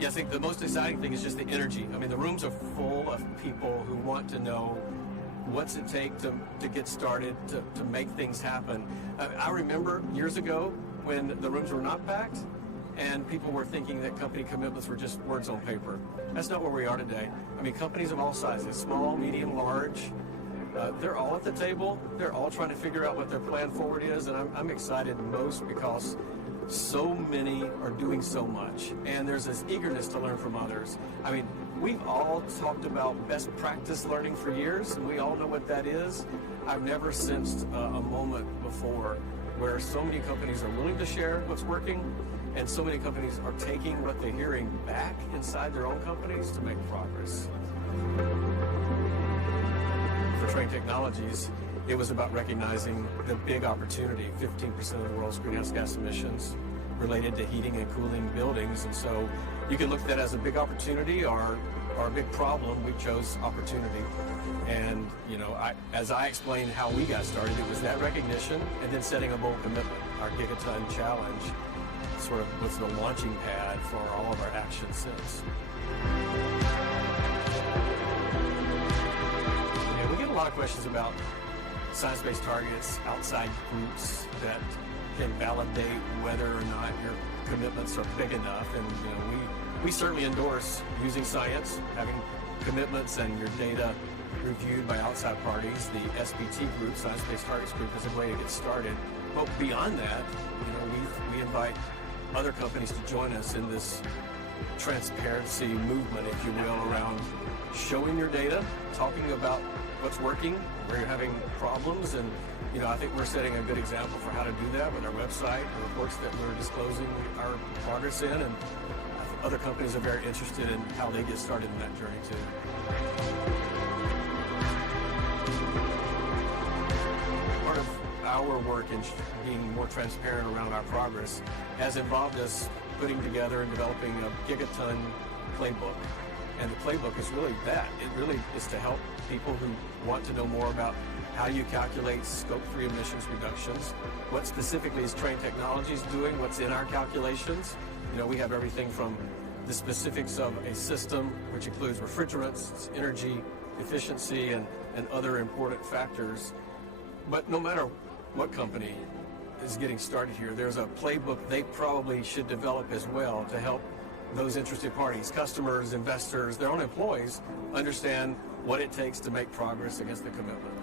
Yeah, I think the most exciting thing is just the energy. I mean, the rooms are full of people who want to know what's it take to get started, to make things happen. I remember years ago when the rooms were not packed and people were thinking that company commitments were just words on paper. That's not where we are today. I mean, companies of all sizes, small, medium, large, they're all at the table. They're all trying to figure out what their plan forward is, and I'm excited most because so many are doing so much, and there's this eagerness to learn from others. I mean, we've all talked about best practice learning for years, and we all know what that is. I've never sensed a moment before where so many companies are willing to share what's working, and so many companies are taking what they're hearing back inside their own companies to make progress. For Trane Technologies, it was about recognizing the big opportunity, 15% of the world's greenhouse gas emissions related to heating and cooling buildings. And so you can look at that as a big opportunity or a big problem. We chose opportunity. And, you know, as I explained how we got started, it was that recognition and then setting a bold commitment. Our Gigaton Challenge sort of was the launching pad for all of our actions since. Yeah, we get a lot of questions about science-based targets, outside groups that can validate whether or not your commitments are big enough. And you know, we certainly endorse using science, having commitments and your data reviewed by outside parties. The SBT group, Science-Based Targets Group, is a way to get started. But beyond that, you know, we invite other companies to join us in this transparency movement, if you will, around showing your data, talking about what's working, where you're having problems, and you know, I think we're setting a good example for how to do that with our website, the reports that we're disclosing our progress in, and I think other companies are very interested in how they get started in that journey too. Part of our work in being more transparent around our progress has involved us putting together and developing a Gigaton Playbook. And the playbook is really that. It really is to help people who want to know more about how you calculate Scope 3 emissions reductions, what specifically is Trane Technologies doing, what's in our calculations. You know, we have everything from the specifics of a system, which includes refrigerants, energy, efficiency, and other important factors. But no matter what company is getting started here, there's a playbook they probably should develop as well to help those interested parties, customers, investors, their own employees, understand what it takes to make progress against the commitment.